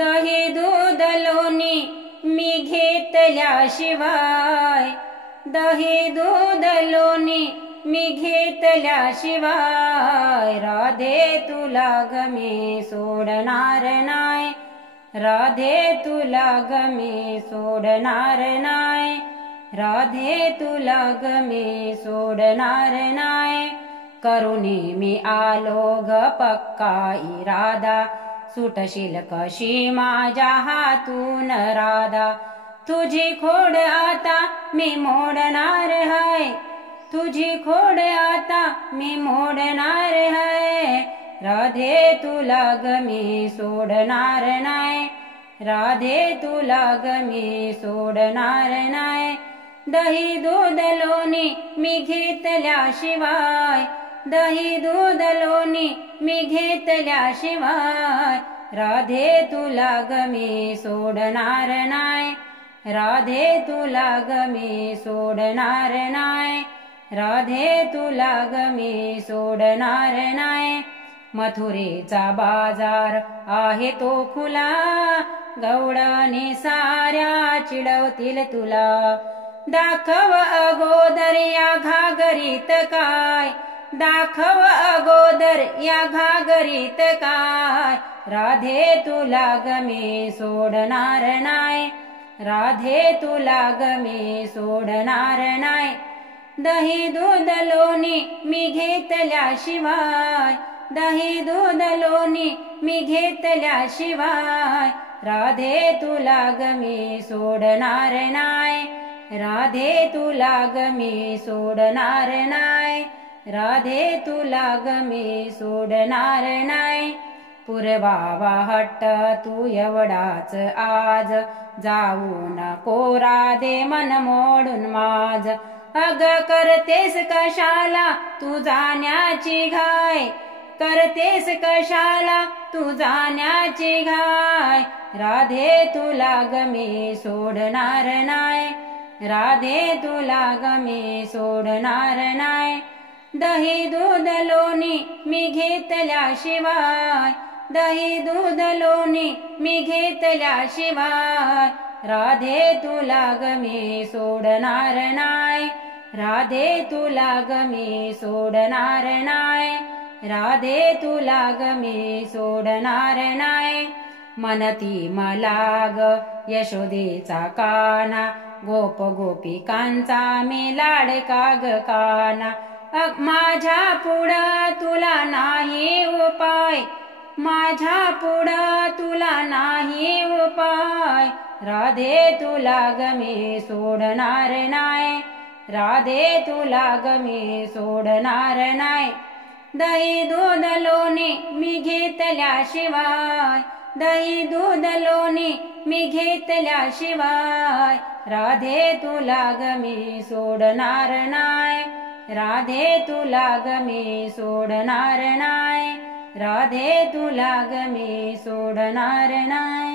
दही दूध लोणी मी घेतल्याशिवाय, दही दूध लोणी मी घेतल्याशिवाय, राधे तुला ग मी सोडणार नाय, राधे तुला ग मी सोडणार नाय, राधे तुला ग मी सोडणार नाय। करुणी मी आलो ग पक्का इरादा, सुटशील कशी माझ्या हातून राधा, तुझी खोड आता मी मोडणार है, तुझी खोड आता मी मोडणार है, राधे तुला ग मी सोडणार नाय, राधे तुला ग मी सोडणार नाय। दही दूध लोणी मी घेतल्याशिवाय, दही दूध लोणी मी घेतल्याशिवाय, राधे तुला ग मी सोडणार नाय, राधे तुला ग मी सोडणार नाय, राधे तुला ग मी सोडणार नाय। मथुरेचा बाजार आहे तो खुला, गवळणी साऱ्या चिडवतील तुला, दाखव अगोदर या घागरीत काय, दाखव अगोदर या घागरीत काय, राधे तुला ग मी सोडणार नाय, राधे तुला ग मी सोडणार नाय। दही दूध लोणी मी घेतल्याशिवाय, दही दूध लोणी मी घेतल्याशिवाय, राधे तुला ग मी सोडणार नाय, राधे तुला ग मी सोडणार नाय, राधे तुला ग मी सोडणार नाय। पुरवावा हट्ट तू एवढाच आज, जाऊ नको राधे मन मोडून माझ, अग करतेस कशाला तू जाण्याची घाय, करतेस कशाला तू जाण्याची घाय, राधे तुला ग मी सोडणार नाय, राधे तुला ग मी सोडणार नाय। दही दूध लोणी मी घेतल्याशिवाय, दही दूध लोणी मी घेतल्याशिवाय, राधे तुला ग मी सोडणार नाय, राधे तुला ग मी सोडणार नाय, राधे तुला ग मी सोडणार नाय। मनती मला ग यशोदेचा काना, गोप गोपिकांचा मी लाडका ग काना, माझ्या पुढं तुला नाही उपाय, माझ्या पुढं तुला नाही उपाय, राधे तुला ग मी सोडणार नाय, राधे तुला ग मी सोडणार नाय। दही दूध लोणी मी घेतल्याशिवाय, दही दूध लोणी मी घेतल्याशिवाय, राधे तुला ग मी सोडणार नाय, राधे तुला ग मी सोडणार नाय, राधे तुला ग मी सोडणार नाय।